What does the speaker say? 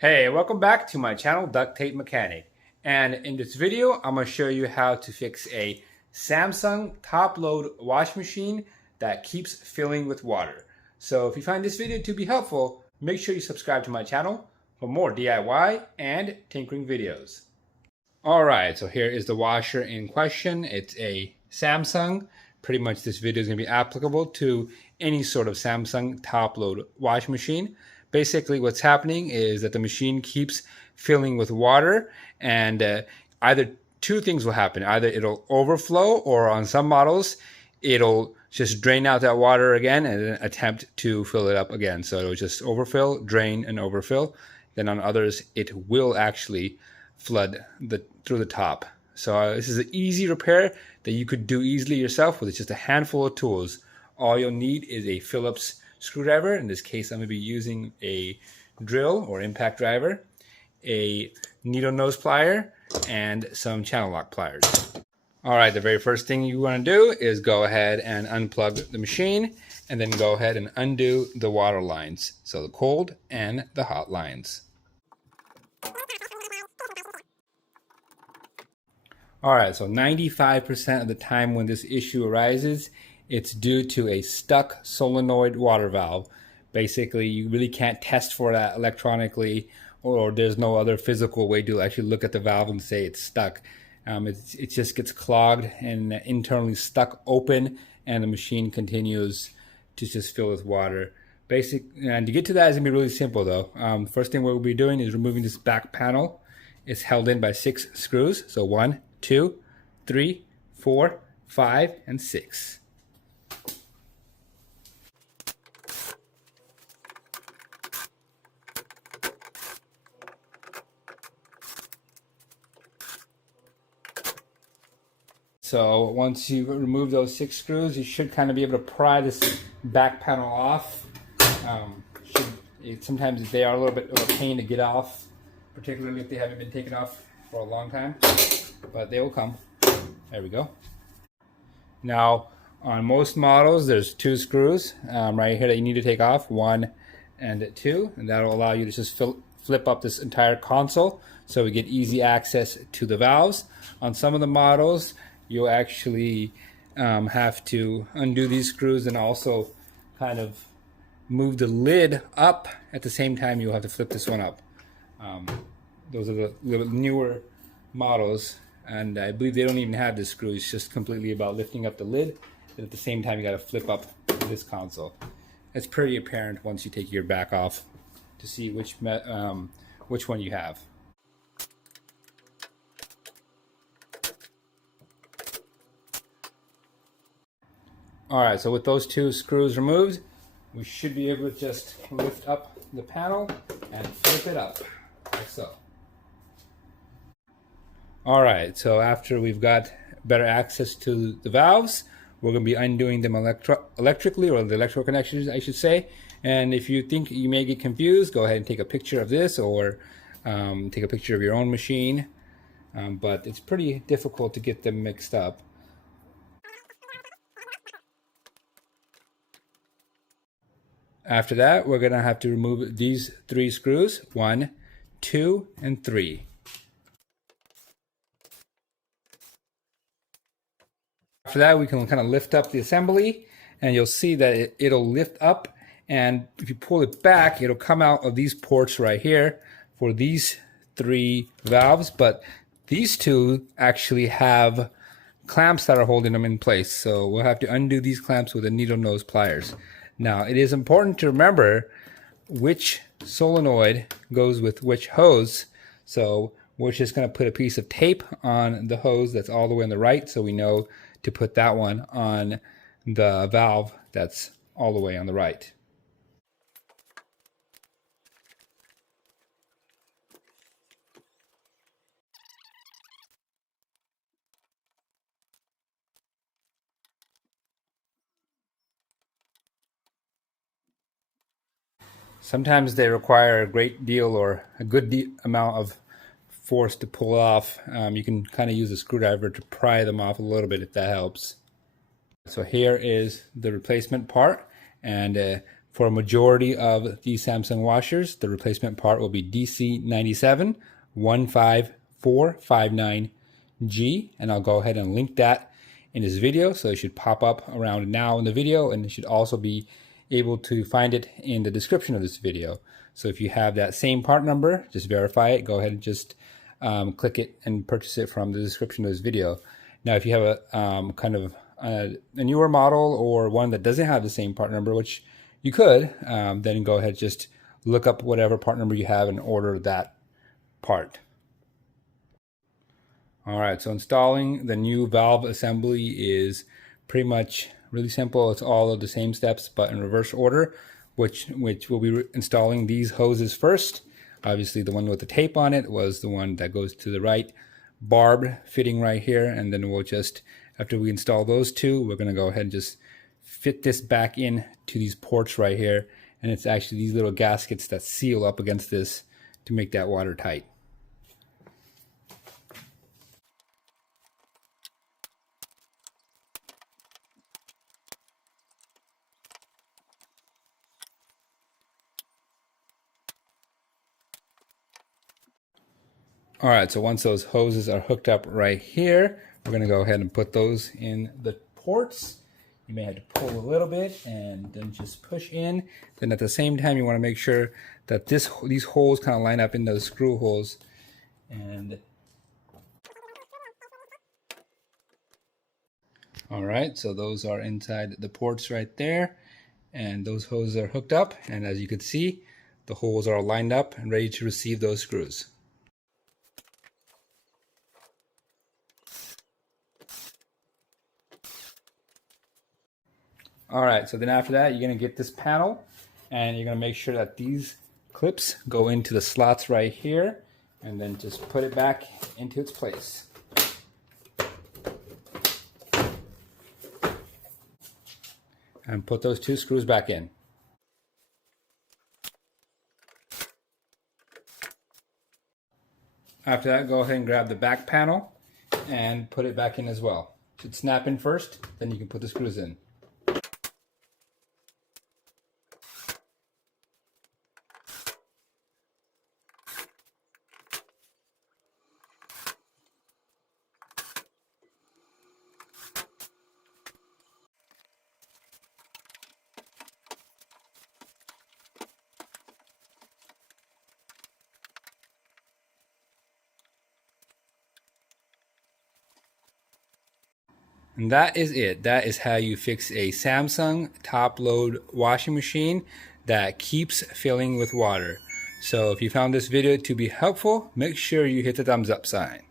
Hey, welcome back to my channel, Duct Tape Mechanic. And in this video, I'm going to show you how to fix a Samsung top-load washing machine that keeps filling with water. So if you find this video to be helpful, make sure you subscribe to my channel for more DIY and tinkering videos. Alright, so here is the washer in question. It's a Samsung. Pretty much this video is going to be applicable to any sort of Samsung top-load washing machine. Basically what's happening is that the machine keeps filling with water, and either two things will happen. Either it'll overflow, or on some models it'll just drain out that water again and then attempt to fill it up again. So it'll just overfill, drain, and overfill. Then on others it will actually flood through the top. So this is an easy repair that you could do easily yourself with just a handful of tools. All you'll need is a Phillips screwdriver. In this case, I'm going to be using a drill or impact driver, a needle nose plier, and some channel lock pliers. All right, the very first thing you want to do is go ahead and unplug the machine, and then go ahead and undo the water lines, so the cold and the hot lines. All right, so 95% of the time when this issue arises, it's due to a stuck solenoid water valve. Basically, you really can't test for that electronically, or there's no other physical way to actually look at the valve and say it's stuck. It just gets clogged and internally stuck open, and the machine continues to just fill with water. And to get to that is going to be really simple though. First thing we'll be doing is removing this back panel. It's held in by 6 screws. So 1, 2, 3, 4, 5, and 6. So once you remove those 6 screws, you should kind of be able to pry this back panel off. Sometimes they are a little bit of a pain to get off, particularly if they haven't been taken off for a long time, but they will come. There we go. Now, on most models, there's 2 screws right here that you need to take off, 1 and 2, and that'll allow you to just flip up this entire console so we get easy access to the valves. On some of the models, you'll actually have to undo these screws and also kind of move the lid up at the same time. You'll have to flip this one up. Those are the little newer models, and I believe they don't even have this screw. It's just completely about lifting up the lid, and at the same time you got to flip up this console. It's pretty apparent once you take your back off to see which one you have. Alright, so with those 2 screws removed, we should be able to just lift up the panel and flip it up, like so. Alright, so after we've got better access to the valves, we're going to be undoing them electrically, or the electrical connections, I should say. And if you think you may get confused, go ahead and take a picture of this, or take a picture of your own machine. But it's pretty difficult to get them mixed up. After that, we're going to have to remove these 3 screws, 1, 2, and 3. After that, we can kind of lift up the assembly, and you'll see that it'll lift up, and if you pull it back, it'll come out of these ports right here for these 3 valves, but these 2 actually have clamps that are holding them in place, so we'll have to undo these clamps with the needle nose pliers. Now, it is important to remember which solenoid goes with which hose. So we're just going to put a piece of tape on the hose that's all the way on the right, so we know to put that one on the valve that's all the way on the right. Sometimes they require a great deal or a good amount of force to pull off. You can kind of use a screwdriver to pry them off a little bit if that helps. So here is the replacement part, and For a majority of these Samsung washers, the replacement part will be DC97 15459G, and I'll go ahead and link that in this video, so it should pop up around now in the video, and it should also be able to find it in the description of this video. So if you have that same part number, just verify it. Go ahead and just click it and purchase it from the description of this video. Now, if you have a kind of a newer model or one that doesn't have the same part number, which you could, then go ahead, just look up whatever part number you have and order that part. All right, so installing the new valve assembly is pretty much really simple. It's all of the same steps, but in reverse order, which will be installing these hoses first. Obviously, the one with the tape on it was the one that goes to the right, barbed fitting right here, and then we'll just, after we install those two, we're gonna go ahead and just fit this back in to these ports right here, and it's actually these little gaskets that seal up against this to make that watertight. All right, so once those hoses are hooked up right here, we're gonna go ahead and put those in the ports. You may have to pull a little bit and then just push in. Then at the same time, you wanna make sure that these holes kind of line up in those screw holes. And all right, so those are inside the ports right there. And those hoses are hooked up. And as you can see, the holes are all lined up and ready to receive those screws. All right, so then after that, you're gonna get this panel and you're gonna make sure that these clips go into the slots right here, and then just put it back into its place. And put those two screws back in. After that, go ahead and grab the back panel and put it back in as well. It should snap in first, then you can put the screws in. And that is it. That is how you fix a Samsung top load washing machine that keeps filling with water. So if you found this video to be helpful, make sure you hit the thumbs up sign.